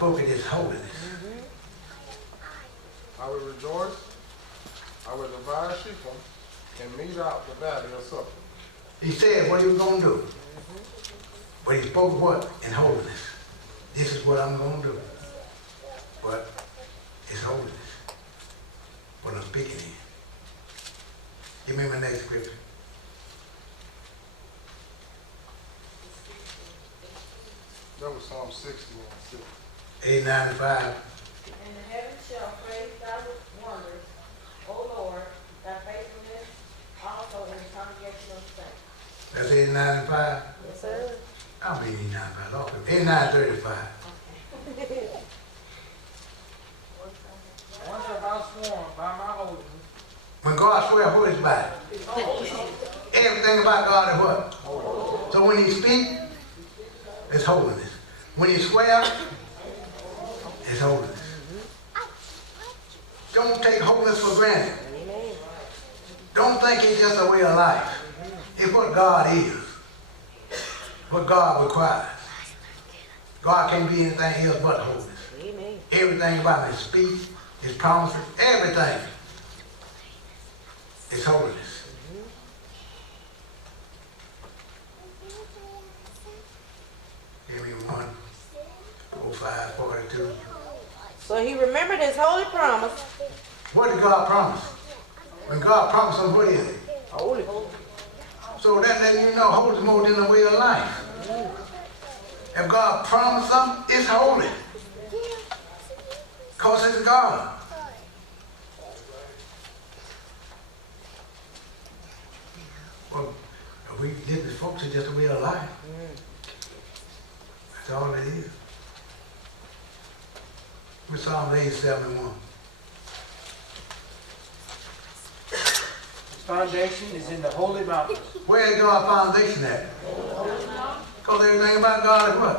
spoke of His holiness. I will rejoice, I will divide Shechem, and mete out the valley of Succoth. He said what He was going to do. But He spoke what? In holiness. This is what I'm going to do. But it's holiness. What I'm speaking in. Give me my next scripture. That was Psalm 61:6. 8, 9, and 5. And the heavens shall praise thy wonders, O Lord, thy faithfulness also in the congregation of the saints. That's 8, 9, and 5. Yes, sir. I mean 8, 9, 5. Lord, 8, 9, 35. Once have I sworn by my holiness. When God swears, what is about it? Everything about God is what? Holiness. So when He speaks, it's holiness. When He swears, it's holiness. Don't take holiness for granted. Don't think it's just a way of life. It's what God is. What God requires. God can't be anything else but holiness. Everything about His speech, His promises, everything is holiness. Give me 1, 4, 5, 42. So he remembered his holy promise. What did God promise? When God promised us, what is it? Holy. So that lets you know holy is more than a way of life. If God promised something, it's holy. Because it's God. Well, if we did this, folks, it's just a way of life. That's all it is. We're Psalm 87 and 1. His foundation is in the holy mountains. Where is God's foundation at? Because everything about God is what?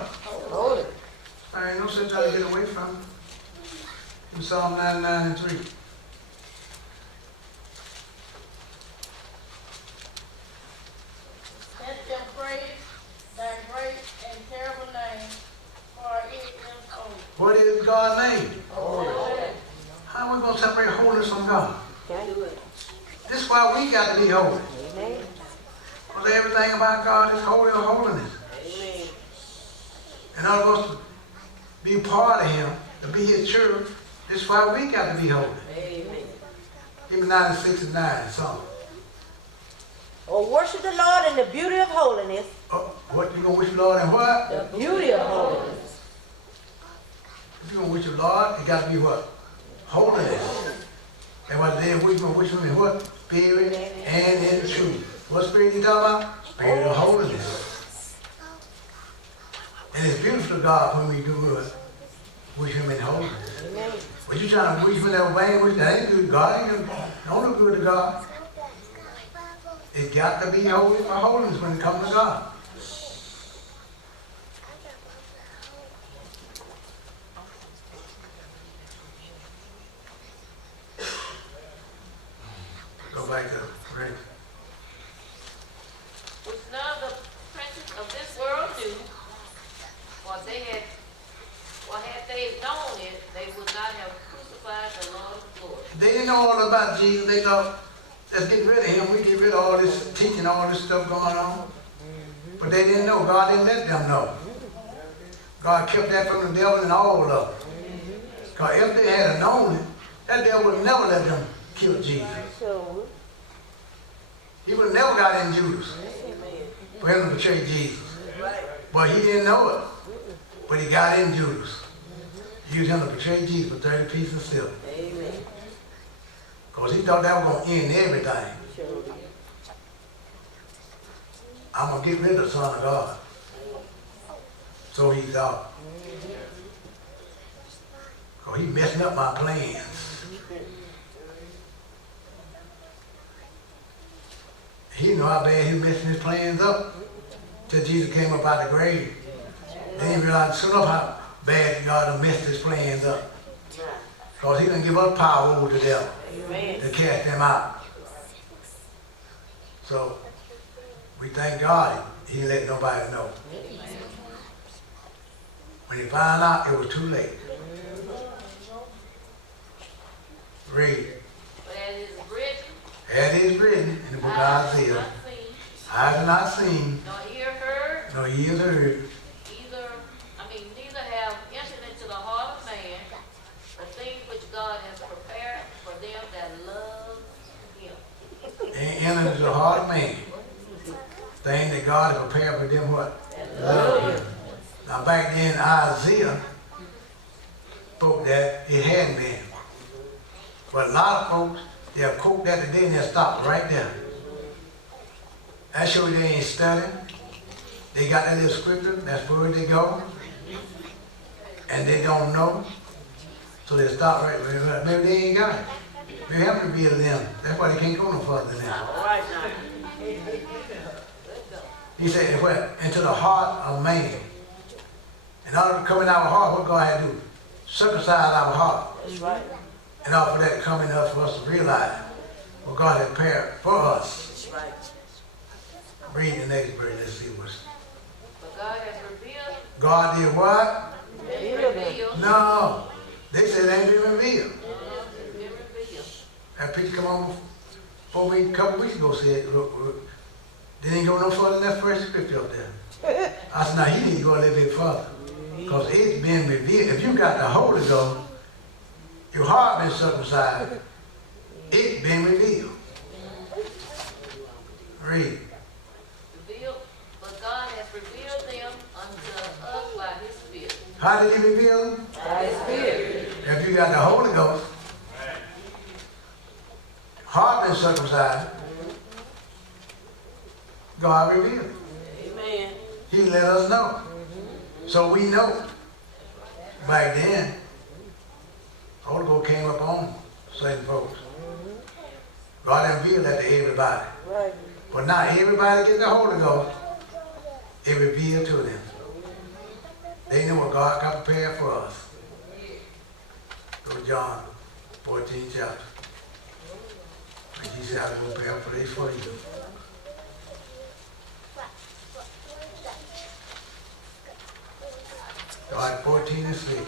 Holy. There ain't no such trying to get away from it. In Psalm 99 and 3. Let them praise thy great and terrible name, for it is holy. What is God's name? Holy. How are we going to separate holiness from God? Can't do it. This is why we got to be holy. Amen. Because everything about God is holy or holiness. Amen. In order for us to be part of Him, to be His church, this is why we got to be holy. Amen. Even 96 and 9, some. Or worship the Lord in the beauty of holiness. Oh, what, you going to worship the Lord and what? The beauty of holiness. If you're going to worship the Lord, it got to be what? Holiness. And what they we going to worship Him in what? Spirit and in truth. What spirit you talking about? Spirit of holiness. And it's beautiful to God when we do what? Worship Him in holiness. Amen. But you trying to worship Him in that vain, that ain't good. God ain't good. Don't look good to God. It got to be holy for holiness when it comes to God. Go back to Rick. Which none of the princes of this world knew, for had they known it, they would not have crucified the Lord of glory. They didn't know all about Jesus. They thought, let's get rid of Him. We get rid of all this teaching, all this stuff going on. But they didn't know. God didn't let them know. God kept that from the devil and all of them. Because if they had known it, that devil would never let them kill Jesus. So, He would have never got in Judas for him to betray Jesus. But he didn't know it. But he got in Judas. He used him to betray Jesus for 30 pieces of silver. amen. Because he thought that was going to end everything. I'm going to get rid of the Son of God. So he thought. Because he messing up my plans. He knew how bad he was messing his plans up till Jesus came up out of the grave. Then he realized soon enough how bad God had messed his plans up. Because he didn't give up power over the devil to cast them out. So we thank God he let nobody know. When he found out, it was too late. Read. But as it is written, As it is written in the book of eyes have Isaiah, not seen, eyes have not seen, nor ear heard, nor ears heard, neither have entered into the heart of man the things which God has prepared for them that love him. and entered into the heart of man. Thing that God has prepared for them what? Love him. Now back then Isaiah spoke that it hadn't been. But a lot of folks, they'll quote that today and they'll stop right there. That shows they ain't studying. They got that little scripture, that's where they go. And they don't know. So they stop right there. Maybe they ain't got it. Maybe have to be to them. That's why they can't go no further than that. All right now. He said, it went into the heart of man. In order to come in our heart, what God had to do? Circumcise our heart. That's right. And all for that to come in us for us to realize what God had prepared for us. That's right. Read the next verse, let's see what's. But God has revealed, God did what? revealed, No. They said it ain't been revealed. been revealed. That preacher come on before me a couple weeks ago said, look, they didn't go no further than that first scripture up there. I said, now he need to go a little bit further. Because it's been revealed. If you got the Holy Ghost, your heart been circumcised, it's been revealed. Read. Revealed, but God has revealed them unto us by his Spirit. How did he reveal them? By His Spirit. If you got the Holy Ghost, heart been circumcised, God revealed it. Amen. He let us know. So we know. Back then, Holy Ghost came up on certain folks. God didn't reveal that to everybody. Right. But now everybody get the Holy Ghost, it revealed to them. They know what God got prepared for us. Go to John 14 chapter. And he said, I will prepare a place for you. John 14 and 6.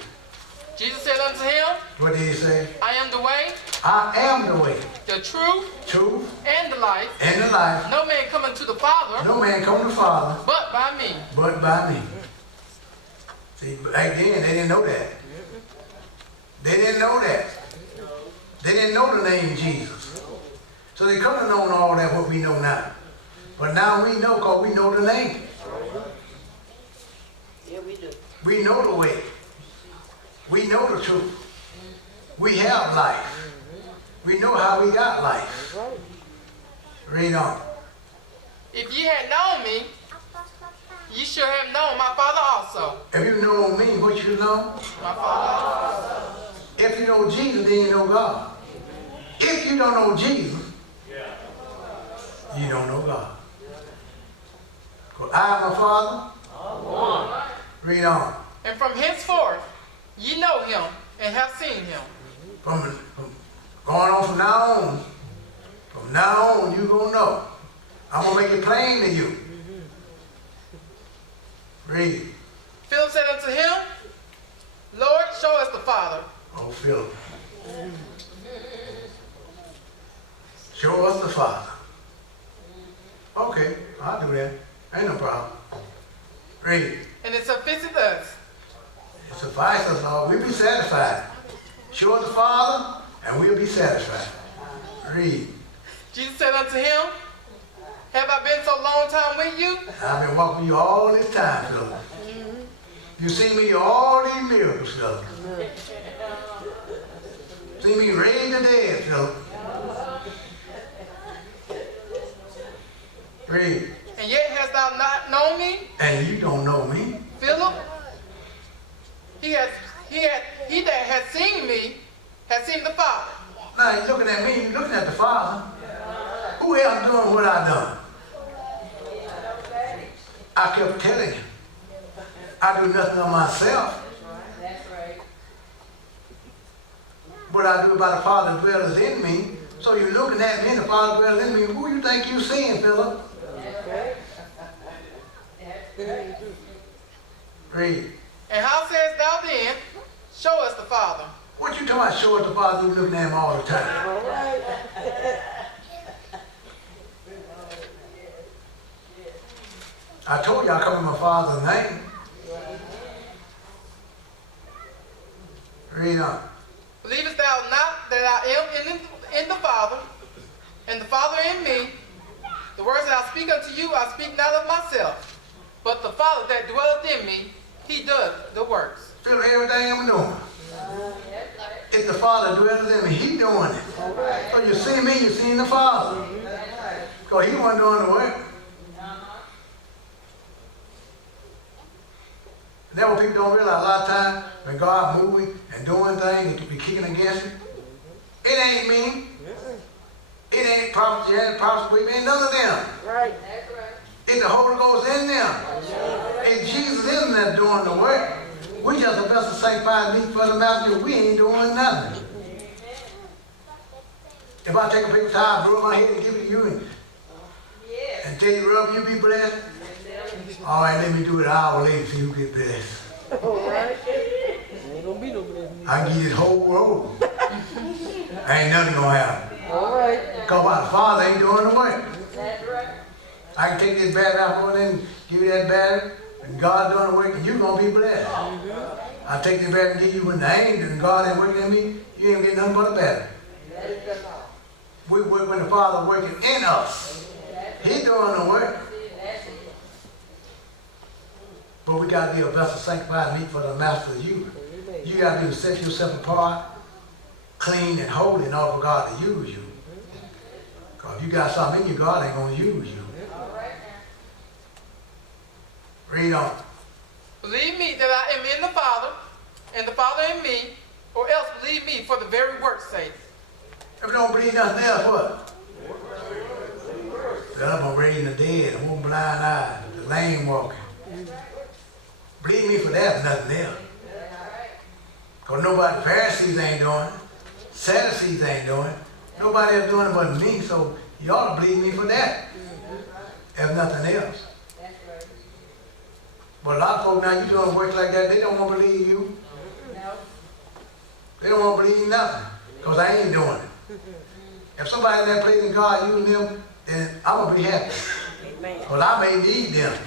Jesus said unto him, What did he say? I am the way, I am the way, the truth, truth, and the life. and the life. No man cometh to the Father No man come to the Father but by me. but by me. See, back then they didn't know that. They didn't know that. They didn't know the name Jesus. So they couldn't have known all that what we know now. But now we know because we know the name. Yeah, we do. We know the way. We know the truth. We have life. We know how we got life. Read on. If ye had known me, ye should have known my Father also. If you know me, what you know? My Father. If you know Jesus, then you know God. If you don't know Jesus, you don't know God. Because I am my Father. Read on. And from henceforth ye know him and have seen him. From going on from now on, you gonna know. I'm gonna make it plain to you. Read. Philip said unto him, Lord, show us the Father. Oh, Philip. Show us the Father. Okay, I'll do that. Ain't no problem. Read. And it sufficeth us. It suffices us, Lord. We'll be satisfied. Show us the Father, and we'll be satisfied. Read. Jesus said unto him, have I been so long time with you? I've been walking with you all this time, Philip. You see me do all these miracles, Philip. See me raise the dead, Philip. Read. And yet hast thou not known me, And you don't know me. Philip? He that has seen me has seen the Father. Now you're looking at me, you're looking at the Father. Who else doing what I done? I kept telling him. I do nothing on myself. That's right. What I do about the Father dwells in me. So you're looking at me and the Father dwells in me. Who you think you seeing, Philip? Okay. Read. And how sayest thou then, show us the Father? What you talking about show us the Father? You looking at him all the time. All right. I told you I come in my Father's name. Read on. Believest thou not that I am in the Father, and the Father in me? The words that I speak unto you, I speak not of myself, but the Father that dwelleth in me, he doeth the works. Feel everything I'm doing. If the Father dwells in me, he doing it. So you see me, you seen the Father. Because he wasn't doing the work. That's what people don't realize. A lot of times when God moving and doing things, they could be kicking against it. It ain't me. It ain't Prophet Janet, Prophet Weaver, ain't none of them. Right. It's the Holy Ghost in them. It's Jesus in them doing the work. We just a vessel sanctified meat for the master. We ain't doing nothing. If I take a paper towel, rub my head and give it to you and tell you rub, you be blessed. All right, let me do it an hour later so you get blessed. All right. Ain't gonna be no blessing. I give you this whole road. Ain't nothing gonna happen. All right. Because my Father ain't doing the work. That's right. I can take this battery out for them, give you that battery, and God doing the work, and you're gonna be blessed. I take this battery and give you when the angel and God ain't working in me, you ain't getting nothing but a battery. We work when the Father working in us. He doing the work. But we got to be a vessel sanctified meat for the master of you. You got to be to set yourself apart, clean and holy in order for God to use you. Because if you got something in you, God ain't going to use you. Read on. Believe me that I am in the Father, and the Father in me, or else believe me for the very work's sake. If you don't believe nothing else, what? Then I'm going to raise the dead, the one blind eye, the lame walking. Believe me for that, nothing else. Because nobody, Pharisees ain't doing it. Sadducees ain't doing it. Nobody else doing it but me, so you ought to believe me for that. If nothing else. But a lot of folks now, you doing work like that, they don't want to believe you. They don't want to believe nothing. Because I ain't doing it. If somebody in that place in God using them, then I'm going to be happy. Because I may need them.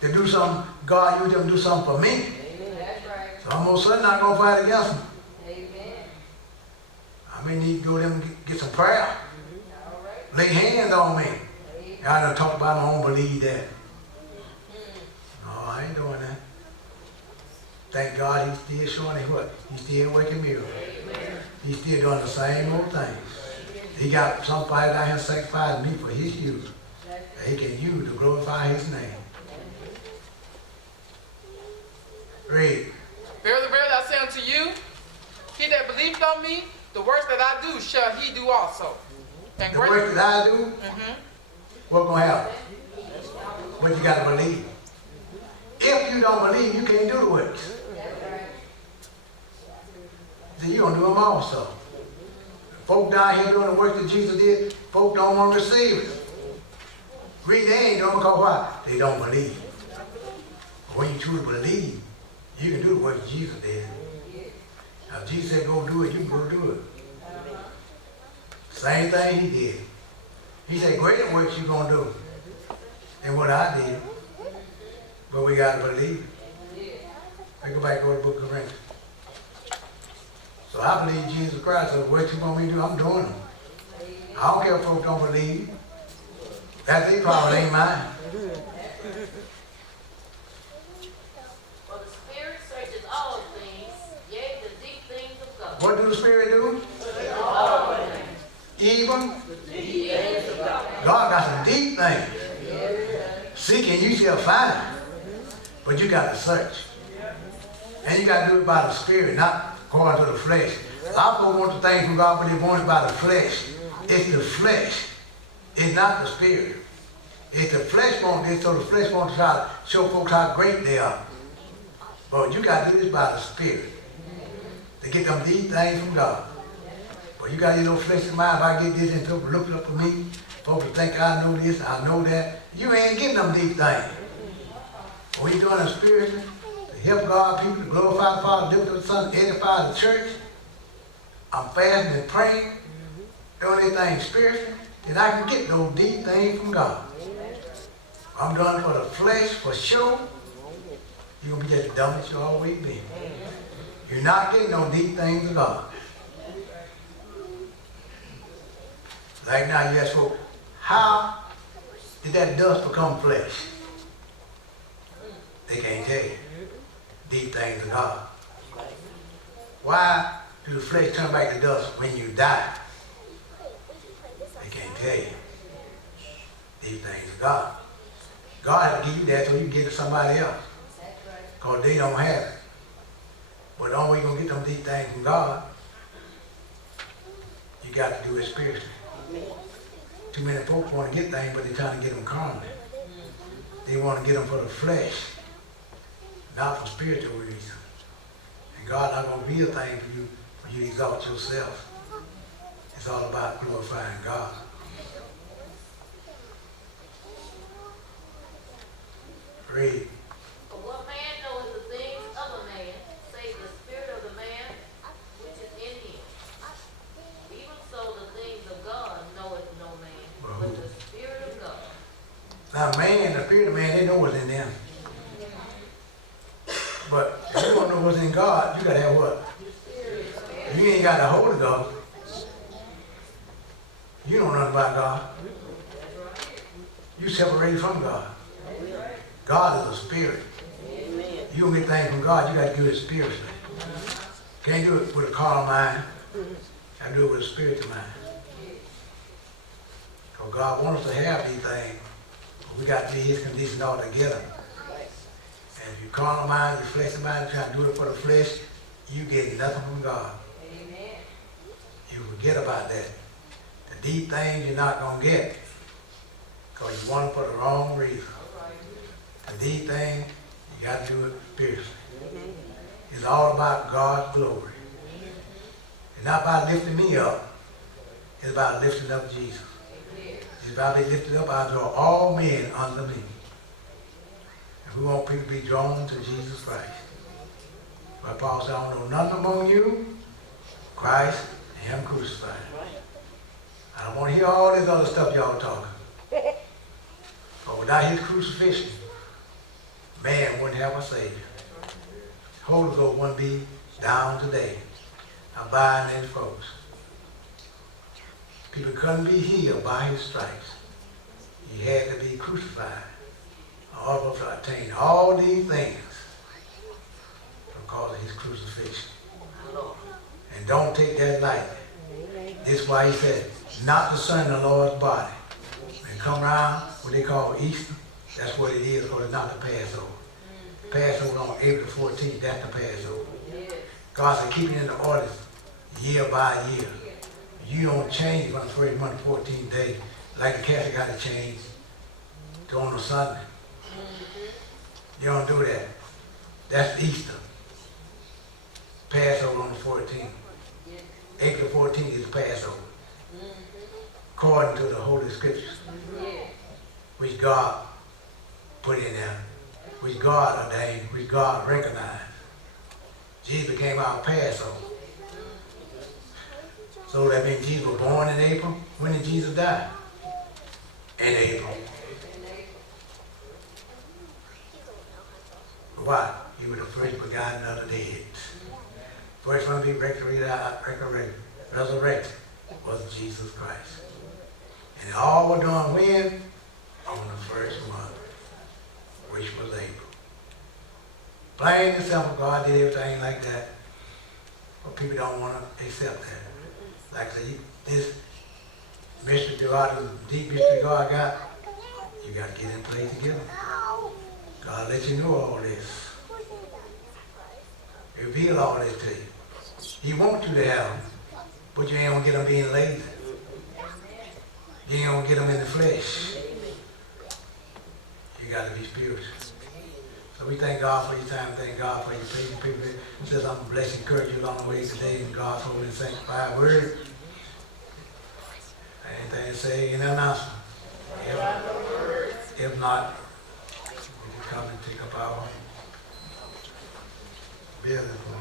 To do something, God used them to do something for me. So I'm most certainly not going to fight against them. I may need to go to them and get some prayer. Lay hands on me. I done talked about I don't believe that. No, I ain't doing that. Thank God he's still showing me what? He's still working miracles. He's still doing the same old things. He got somebody out here sanctified me for his use. That he can use to glorify his name. Read. Verily, verily, I say unto you, he that believeth on me, the works that I do shall he do also. And The work that I do, what's going to happen? But you got to believe. If you don't believe, you can't do the works. Then you're going to do them also. Folk down here doing the work that Jesus did, folk don't want to receive it. Read, they ain't doing it because why? They don't believe. But when you truly believe, you can do the work Jesus did. Now, if Jesus said go do it, you can go do it. Same thing he did. He said, greater works you're going to do than what I did. But we got to believe. Let's go back and go to the book of Corinthians. So I believe Jesus Christ. So the works you want me to do, I'm doing them. I don't care if folks don't believe. That's their problem, ain't mine. For the Spirit searches all things, yea, the deep things of God. What do the Spirit do? Even? God got some deep things. Seeking, you shall find. But you got to search. And you got to do it by the Spirit, not according to the flesh. A lot of people want the things from God, but they want it by the flesh. It's the flesh. It's not the Spirit. It's the flesh want this, so the flesh wants to try to show folks how great they are. But you got to do this by the Spirit. To get them deep things from God. But you got your little flesh in mind, if I get this and people look up for me, folks will think I know this, I know that. You ain't getting them deep things. When you're doing it spiritually, to help God people, to glorify the Father, lift up the Son, edify the church. I'm fasting and praying, doing anything spiritually, and I can get those deep things from God. I'm done for the flesh, for sure. You're going to be just dumb as you always been. You're not getting no deep things of God. Like now, you ask folks, how did that dust become flesh? They can't tell you. Deep things of God. Why do the flesh turn back to dust when you die? They can't tell you. Deep things of God. God had to give you that so you can give it to somebody else. Because they don't have it. But the only way you're going to get them deep things from God, you got to do it spiritually. Too many folks want to get things, but they're trying to get them carnally. They want to get them for the flesh, not for spiritual reasons. And God not going to be a thing for you when you exalt yourself. It's all about glorifying God. Read. For what man knows the things of a man, save the spirit of the man which is in him. Even so the things of God knoweth no man, but the Spirit of God. Now man, the spirit of man, they know what's in them. But if you don't know what's in God, you got to have what? If you ain't got the Holy Ghost, you don't know nothing about God. You separated from God. God is a spirit. You don't get things from God, you got to do it spiritually. Can't do it with a carnal mind. Got to do it with a spiritual mind. Because God wants us to have these things. But we got to be his condition all together. And if you carnal mind, you fleshly mind, you trying to do it for the flesh, you get nothing from God. Amen. You forget about that. The deep things you're not going to get. Because you want it for the wrong reason. The deep thing, you got to do it spiritually. It's all about God's glory. It's not about lifting me up. It's about lifting up Jesus. It's about being lifted up, I draw all men unto me. And we want people to be drawn to Jesus Christ. But Paul said, I don't know nothing among you, Christ and him crucified. I don't want to hear all this other stuff y'all talking. But without his crucifixion, man wouldn't have a Savior. Holy Ghost wouldn't be down today, abiding in folks. People couldn't be healed by his stripes. He had to be crucified in order to attain all these things because of his crucifixion. And don't take that lightly. This is why he said, not the Son of the Lord's body. And come around what they call Easter, that's what it is, because it's not the Passover. Passover on April the 14th, that's the Passover. God said, keep it in the orders year by year. You don't change on the first month, 14th day, like the Catholic got to change to on a Sunday. You don't do that. That's Easter. Passover on the 14th. April 14th is Passover. According to the Holy Scriptures, which God put in there, which God ordained, which God recognized. Jesus became our Passover. So that means Jesus was born in April. When did Jesus die? In April. Why? He was the first begotten of the dead. First one to be resurrected was Jesus Christ. And it all was done when? On the first month, which was April. Plain and simple, God did everything like that. But people don't want to accept that. Like I say, this mystery God, the deep mystery God got, you got to get in place to get them. God let you know all this. Reveal all this to you. He wants you to have them, but you ain't going to get them being lazy. You ain't going to get them in the flesh. You got to be spiritual. So we thank God for your time. Thank God for your patience. People says I'm blessed and encourage you along the way today in God's holy and sanctified word. Anything to say in the announcement? If not, we can come and take up our Building plan.